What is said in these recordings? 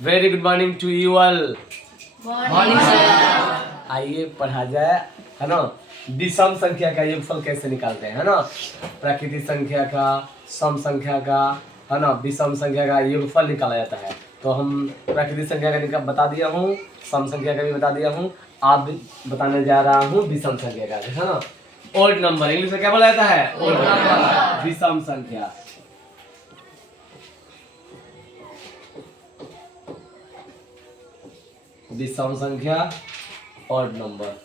Very good morning to you all. Morning sir. आइए पढ़ा जाए, है ना। विषम संख्या का योगफल कैसे निकालते हैं, है ना। प्राकृतिक संख्या का, सम संख्या का, है ना, विषम संख्या का योगफल निकाला जाता है। तो हम प्राकृतिक संख्या का बता दिया हूँ, सम संख्या का भी बता दिया हूँ। आप बताने जा रहा हूँ विषम संख्या का, है ना। ओड नंबर इंग्लिश में क्या बोला जाता है? Odd number. विषम संख्या, विषम संख्या, ऑड नंबर।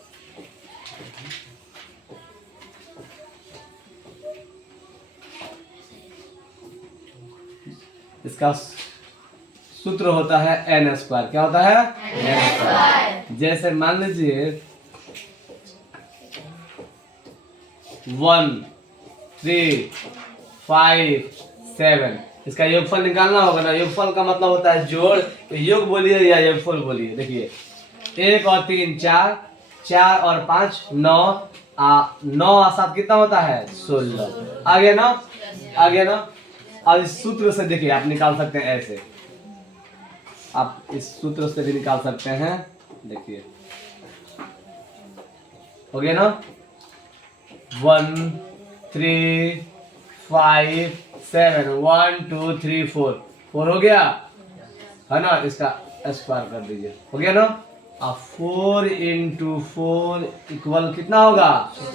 इसका सूत्र होता है n स्क्वायर। क्या होता है? n square. जैसे मान लीजिए 1 3 5 7, इसका योगफल निकालना होगा ना। योगफल का मतलब होता है जोड़। योग बोलिए या योगफल बोलिए। देखिए 1 और 3 4, 4 और 5 9, 9 और 7 कितना होता है? 16। आ गया ना, आ गया ना। अब इस सूत्र से देखिए आप निकाल सकते हैं ऐसे। आप इस सूत्र से भी निकाल सकते हैं। देखिए हो गया ना। 1 3 5 7, 1 2 3 4, 4 हो गया, है ना। इसका स्क्वायर कर दीजिए, हो गया ना। अब 4 × 4 इक्वल कितना होगा?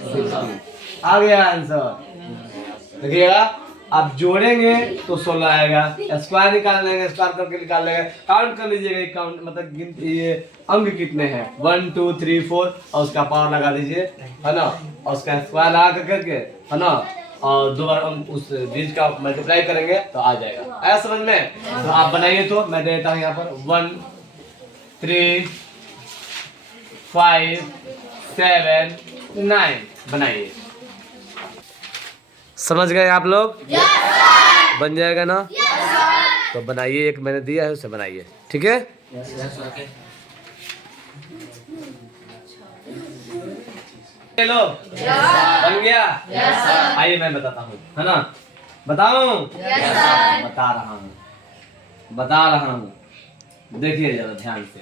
16। आ गया आंसर। देखिएगा आप जोड़ेंगे तो 16 आएगा। स्क्वायर निकाल लेंगे, स्क्वायर करके निकाल लेंगे। काउंट कर लीजिएगा, काउंट मतलब गिनती, ये अंक कितने हैं 1 2 3 4, और उसका पावर लगा दीजिए, है ना। और उसका स्क्वायर लगा करके, है ना, और दो बार हम उस बीज का मल्टीप्लाई करेंगे तो आ जाएगा। आया समझ में? तो आप बनाइए। तो मैं देता हूँ यहाँ पर 1 3 5 7 9 बनाइए। समझ गए आप लोग? yes, बन जाएगा ना। yes, तो बनाइए। एक मैंने दिया है उसे बनाइए, ठीक है। हेलो, बन गया। आइए मैं बताता हूँ, है ना। बताऊं? बता रहा हूँ। देखिए जरा ध्यान से,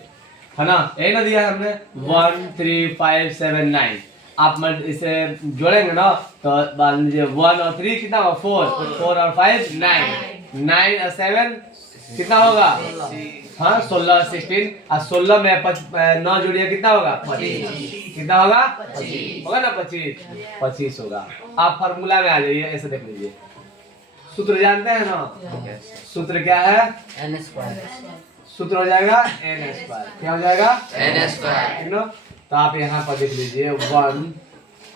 है ना। यही ना दिया है हमने 1 3 5 7 9। आप इसे जोड़ेंगे ना तो मान लीजिए 1 और 3 कितना होगा? 4, 4 और 5 9, 9 और 7 कितना होगा? हाँ 16, 16। और 16 में 9 जोड़िए कितना होगा? 25। कितना होगा? 25 होगा ना। 25 होगा। आप फार्मूला में आ जाइए, ऐसे देख लीजिए। सूत्र जानते हैं ना? सूत्र क्या है? n square. सूत्र हो जाएगा n स्क्वायर। क्या हो जाएगा? n square. ठीक ना। तो आप यहाँ पर देख लीजिए 1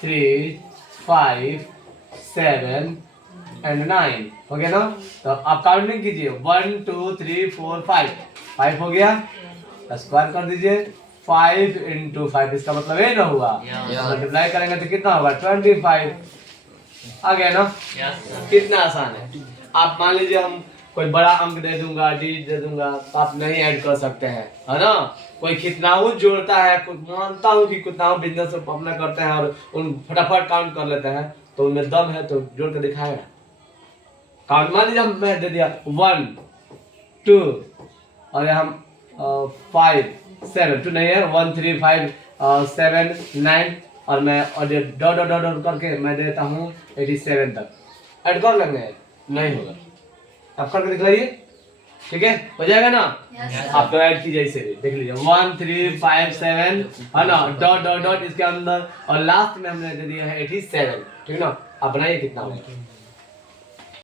3 5 7 और 9 हो गया ना। तो आप काउंटिंग कीजिए 1 2 3 4 5 हो गया। स्क्वायर कर दीजिए 5 × 5, इसका मतलब ये ना हुआ। मल्टीप्लाई करेंगे तो कितना होगा? 25। आ गया ना। कितना आसान है। आप मान लीजिए हम कोई बड़ा अंक दे दूंगा, डिजिट दे दूंगा, तो आप नहीं ऐड कर सकते हैं, है ना। कोई कितनाऊ जोड़ता है, कोई मानता हूँ कि कितनाऊ बिजनेस अपना करते हैं और उन फटाफट काउंट कर लेते हैं, तो उनमें दम है तो जोड़ के दिखाएगा। काउंट मान लीजिए मैं दे दिया 1 2 और यहाँ 5 7, 2 नहीं है, 1 3 5 7 9, और मैं डॉट डॉट डॉट करके मैं देता हूँ 87 तक। ऐड कर लेंगे? नहीं होगा। आप करके दिखलाइए, ठीक है। हो जाएगा ना। आप तो ऐड कीजिए इसे भी, देख लीजिए 1 3 5 7, है ना, डॉट डॉट डॉट इसके अंदर, और लास्ट में हमने दे दिया है 87, ठीक ना। आप बनाइए कितना होगा।